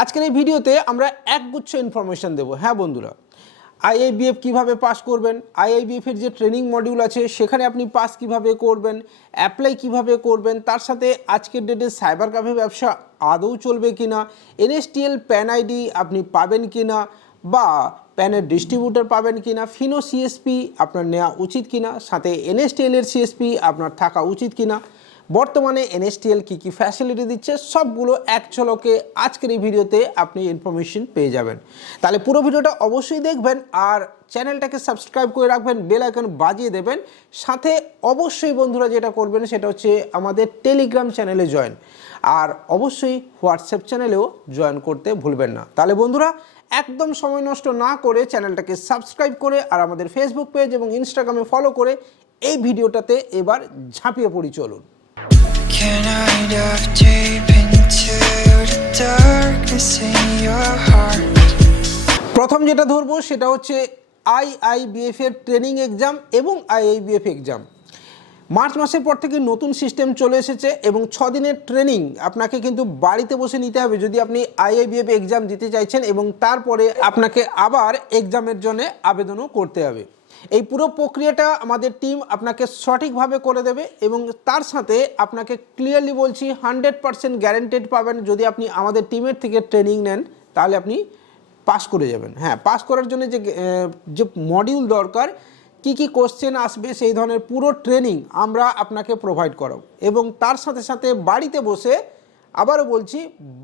আজকের এই ভিডিওতে আমরা একগুচ্ছ ইনফরমেশন দেবো। হ্যাঁ বন্ধুরা আইআইবিএফ কীভাবে পাস করবেন আইআইবিএফ এর যে ট্রেনিং মডিউল আছে, সেখানে আপনি পাস কীভাবে করবেন অ্যাপ্লাই কীভাবে করবেন, তার সাথে আজকের ডেটে সাইবার ক্যাফে ব্যবসা আদৌ চলবে কিনা এনএসটিএল প্যান আইডি আপনি পাবেন কিনা, বা প্যানের ডিস্ট্রিবিউটর পাবেন কি না ফিনো সিএসপি আপনার নেওয়া উচিত কি না সাথে এনএসটিএল এর সিএসপি আপনার থাকা উচিত কিনা বর্তমানে এনএসটিএল কী কী ফ্যাসিলিটি দিচ্ছে, সবগুলো এক ঝলকে আজকের এই ভিডিওতে আপনি ইনফরমেশন পেয়ে যাবেন। তাহলে পুরো ভিডিওটা অবশ্যই দেখবেন আর চ্যানেলটাকে সাবস্ক্রাইব করে রাখবেন বেল আইকন বাজিয়ে দেবেন। সাথে অবশ্যই বন্ধুরা যেটা করবেন সেটা হচ্ছে আমাদের টেলিগ্রাম চ্যানেলে জয়েন আর অবশ্যই হোয়াটসঅ্যাপ চ্যানেলেও জয়েন করতে ভুলবেন না। তাহলে বন্ধুরা, একদম সময় নষ্ট না করে চ্যানেলটাকে সাবস্ক্রাইব করে আর আমাদের ফেসবুক পেজ এবং ইনস্টাগ্রামে ফলো করে এই ভিডিওটাতে এবার ঝাঁপিয়ে পড়ি চলুন। প্রথম যেটা ধরবো সেটা হচ্ছে আইআইবিএফ এর ট্রেনিং এক্সাম এবং আইআইবিএফ এক্সাম মার্চ মাসের পর থেকে নতুন সিস্টেম চলে এসেছে এবং ছ দিনের ট্রেনিং আপনাকে কিন্তু বাড়িতে বসে নিতে হবে যদি আপনি আইআইবিএফ এক্সাম দিতে চাইছেন এবং তারপরে আপনাকে আবার এক্সামের জন্য আবেদনও করতে হবে। এই পুরো প্রক্রিয়াটা আমাদের টিম আপনাকে সঠিকভাবে করে দেবে এবং তার সাথে আপনাকে ক্লিয়ারলি বলছি হান্ড্রেড পারসেন্ট গ্যারেন্টেড পাবেন। যদি আপনি আমাদের টিমের থেকে ট্রেনিং নেন, তাহলে আপনি পাস করে যাবেন। হ্যাঁ পাস করার জন্য যে যে মডিউল দরকার, কি কি কোশ্চেন আসবে, সেই ধরনের পুরো ট্রেনিং আমরা আপনাকে প্রোভাইড করাবো। এবং তার সাথে সাথে বাড়িতে বসে আবারও বলছি,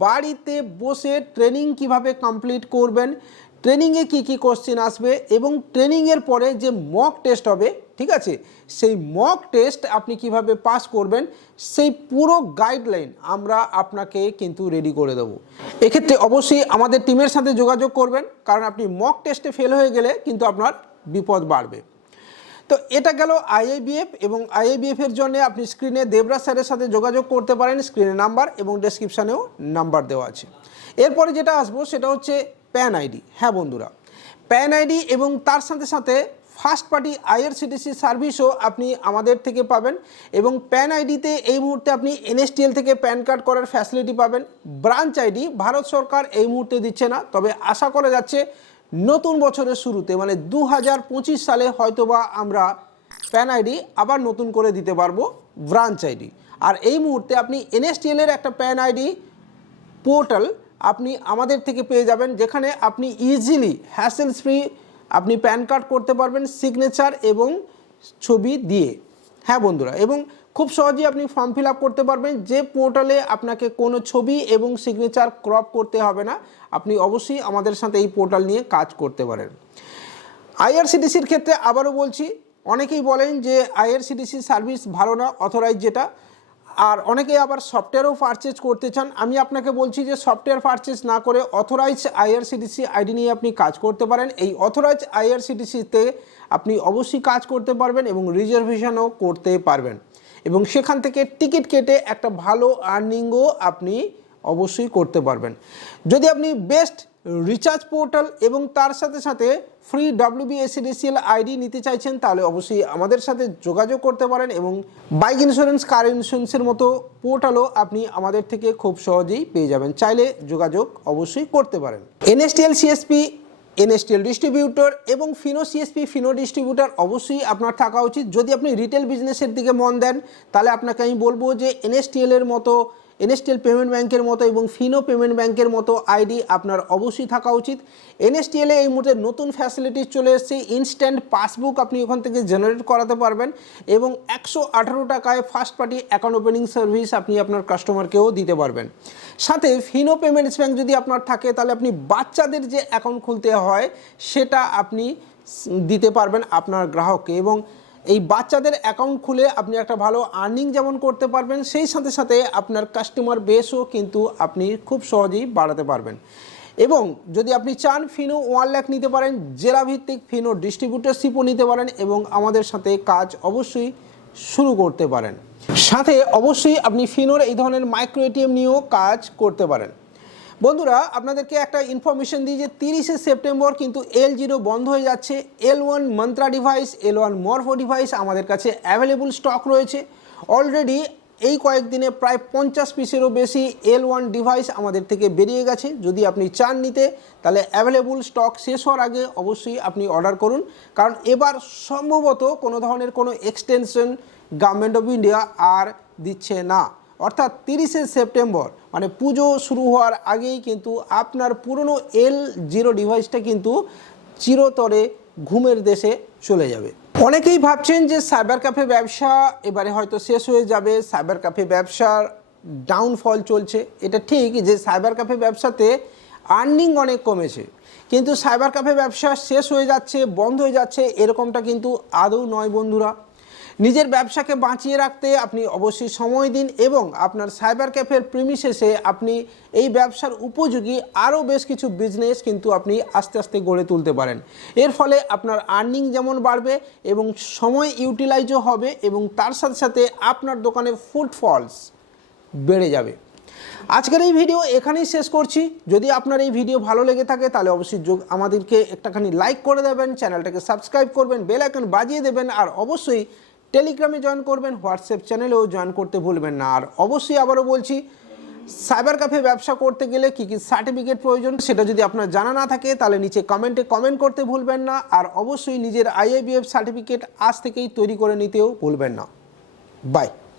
বাড়িতে বসে ট্রেনিং কীভাবে কমপ্লিট করবেন ট্রেনিংয়ে কি কি কোশ্চেন আসবে এবং ট্রেনিংয়ের পরে যে মক টেস্ট হবে, ঠিক আছে? সেই মক টেস্ট আপনি কীভাবে পাস করবেন, সেই পুরো গাইডলাইন আমরা আপনাকে কিন্তু রেডি করে দেবো। এক্ষেত্রে অবশ্যই আমাদের টিমের সাথে যোগাযোগ করবেন, কারণ আপনি মক টেস্টে ফেল হয়ে গেলে কিন্তু আপনার বিপদ বাড়বে। তো এটা গেল আইআইবিএফ এবং আইআইবিএফ এর জন্য আপনি স্ক্রিনে দেবরাজ স্যারের সাথে যোগাযোগ করতে পারেন স্ক্রিনে নাম্বার এবং ডেসক্রিপশানেও নাম্বার দেওয়া আছে। এরপরে যেটা আসব, সেটা হচ্ছে প্যান আইডি। হ্যাঁ বন্ধুরা। প্যান আইডি এবং তার সাথে সাথে ফার্স্ট পার্টি আইআরসিটিসি সার্ভিসও আপনি আমাদের থেকে পাবেন এবং প্যান আইডিতে এই মুহূর্তে আপনি এনএসটিএল থেকে প্যান কার্ড করার ফ্যাসিলিটি পাবেন। ব্রাঞ্চ আইডি ভারত সরকার এই মুহূর্তে দিচ্ছে না, তবে আশা করা যাচ্ছে নতুন বছরের শুরুতে মানে দু হাজার পঁচিশ সালে হয়তোবা আমরা প্যান আইডি আবার নতুন করে দিতে পারব ব্রাঞ্চ আইডি। আর এই মুহূর্তে আপনি এনএসটিএল এর একটা প্যান আইডি পোর্টাল আপনি আমাদের থেকে পেয়ে যাবেন, যেখানে আপনি ইজিলি হ্যাসেলস ফ্রি আপনি প্যান কার্ড করতে পারবেন সিগনেচার এবং ছবি দিয়ে। হ্যাঁ বন্ধুরা, এবং খুব সহজেই আপনি ফর্ম ফিল আপ করতে পারবেন, যে পোর্টালে আপনাকে কোনো ছবি এবং সিগনেচার ক্রপ করতে হবে না, আপনি অবশ্যই আমাদের সাথে এই পোর্টাল নিয়ে কাজ করতে পারেন। আইআরসিটিসির ক্ষেত্রে আবারও বলছি, অনেকেই বলেন যে আইআরসিটিসি সার্ভিস ভালো না অথরাইজ যেটা আর অনেকেই আবার সফটওয়্যারও পারচেজ করতে চান। আমি আপনাকে বলছি যে সফটওয়্যার পারচেজ না করে অথরাইজ আইআরসিটিসি আইডি নিয়ে আপনি কাজ করতে পারেন। এই অথরাইজ আইআরসিটিসিতে আপনি অবশ্যই কাজ করতে পারবেন এবং রিজার্ভেশনও করতে পারবেন। এবং সেখান থেকে টিকিট কেটে একটা ভালো আর্নিংও আপনি অবশ্যই করতে পারবেন। যদি আপনি বেস্ট রিচার্জ পোর্টাল এবং তার সাথে সাথে ফ্রি ডাব্লিউবিএসিডিসিএল আইডি নিতে চাইছেন, তাহলে অবশ্যই আমাদের সাথে যোগাযোগ করতে পারেন এবং বাইক ইন্স্যুরেন্স কার ইন্স্যুরেন্সের মতো পোর্টালও আপনি আমাদের থেকে খুব সহজেই পেয়ে যাবেন। চাইলে যোগাযোগ অবশ্যই করতে পারেন। এনএসটিএল সিএসপি এনএসটিএল ডিস্ট্রিবিউটর এবং ফিনো সিএসপি ফিনো ডিস্ট্রিবিউটর অবশ্যই আপনার থাকা উচিত। যদি আপনি রিটেল বিজনেসের দিকে মন দেন, তাহলে আপনাকে আমি বলব যে এনএসটিএল এর মতো এনএসটিএল পেমেন্ট ব্যাংকের মতো এবং ফিনো পেমেন্ট ব্যাংকের মতো আইডি আপনার অবশ্যই থাকা উচিত। এনএসটিএল এই মুহূর্তে নতুন ফ্যাসিলিটিস চলে এসেছে। ইনস্ট্যান্ট পাসবুক আপনি ওখান থেকে জেনারেট করাতে পারবেন এবং একশো আঠারো টাকায় first party account opening service আপনি আপনার কাস্টমারকেও দিতে পারবেন। সাথে ফিনো পেমেন্টস ব্যাংক যদি আপনার থাকে, তাহলে আপনি বাচ্চাদের যে অ্যাকাউন্ট খুলতে হয়, সেটা আপনি দিতে পারবেন আপনার গ্রাহককে এবং এই বাচ্চাদের অ্যাকাউন্ট খুলে আপনি একটা ভালো আর্নিং যেমন করতে পারবেন, সেই সাথে সাথে আপনার কাস্টমার বেসও কিন্তু আপনি খুব সহজেই বাড়াতে পারবেন। এবং যদি আপনি চান ফিনো ওয়ান লাখ নিতে পারেন জেলা ভিত্তিক ফিনো ডিস্ট্রিবিউটারশিপও নিতে পারেন এবং আমাদের সাথে কাজ অবশ্যই শুরু করতে পারেন। সাথে অবশ্যই আপনি ফিনোর এই ধরনের মাইক্রো এটিএম নিয়েও কাজ করতে পারেন। বন্ধুরা, আপনাদেরকে একটা ইনফরমেশন দিই যে তিরিশে সেপ্টেম্বর কিন্তু এল জিরো বন্ধ হয়ে যাচ্ছে। L one Mantra device L one Morpho device আমাদের কাছে অ্যাভেলেবল স্টক রয়েছে। অলরেডি এই কয়েকদিনে প্রায় পঞ্চাশ পিসেরও বেশি এল ওয়ান ডিভাইস আমাদের থেকে বেরিয়ে গেছে। যদি আপনি চান নিতে, তাহলে অ্যাভেলেবল স্টক শেষ হওয়ার আগে অবশ্যই আপনি অর্ডার করুন। কারণ এবার সম্ভবত কোনো ধরনের কোনো এক্সটেনশন গভর্নমেন্ট অফ ইন্ডিয়া আর দিচ্ছে না। অর্থাৎ তিরিশে সেপ্টেম্বর মানে পুজো শুরু হওয়ার আগেই কিন্তু আপনার পুরনো এল জিরো ডিভাইসটা কিন্তু চিরতরে ঘুমের দেশে চলে যাবে। অনেকেই ভাবছেন যে সাইবার ক্যাফে ব্যবসা এবারে হয়তো শেষ হয়ে যাবে সাইবার ক্যাফে ব্যবসার ডাউনফল চলছে। এটা ঠিক যে সাইবার ক্যাফে ব্যবসাতে আর্নিং অনেক কমেছে, কিন্তু সাইবার ক্যাফে ব্যবসা শেষ হয়ে যাচ্ছে, বন্ধ হয়ে যাচ্ছে, এরকমটা কিন্তু আদৌ নয় বন্ধুরা। নিজের ব্যবসাকে বাঁচিয়ে রাখতে আপনি অবশ্যই সময় দিন এবং আপনার সাইবার ক্যাফের প্রিমিসেসে আপনি এই ব্যবসার উপযোগী আরও বেশ কিছু বিজনেস কিন্তু আপনি আস্তে আস্তে গড়ে তুলতে পারেন। এর ফলে আপনার আর্নিং যেমন বাড়বে এবং সময় ইউটিলাইজও হবে এবং তার সাথে সাথে আপনার দোকানে ফুটফলস বেড়ে যাবে। আজকের এই ভিডিও এখানেই শেষ করছি। যদি আপনার এই ভিডিও ভালো লেগে থাকে তাহলে অবশ্যই যোগ আমাদেরকে একটাখানি লাইক করে দেবেন চ্যানেলটাকে সাবস্ক্রাইব করবেন বেল আইকন বাজিয়ে দেবেন আর অবশ্যই টেলিগ্রামে জয়েন করবেন, হোয়াটসঅ্যাপ চ্যানেলেও জয়েন করতে ভুলবেন না। আর অবশ্যই আবারও বলছি, সাইবার ক্যাফে ব্যবসা করতে গেলে কী কী সার্টিফিকেট প্রয়োজন সেটা যদি আপনার জানা না থাকে, তাহলে নিচে কমেন্টে কমেন্ট করতে ভুলবেন না। আর অবশ্যই নিজের আইআইবিএফ সার্টিফিকেট আজ থেকেই তৈরি করে নিতেও ভুলবেন না। বাই।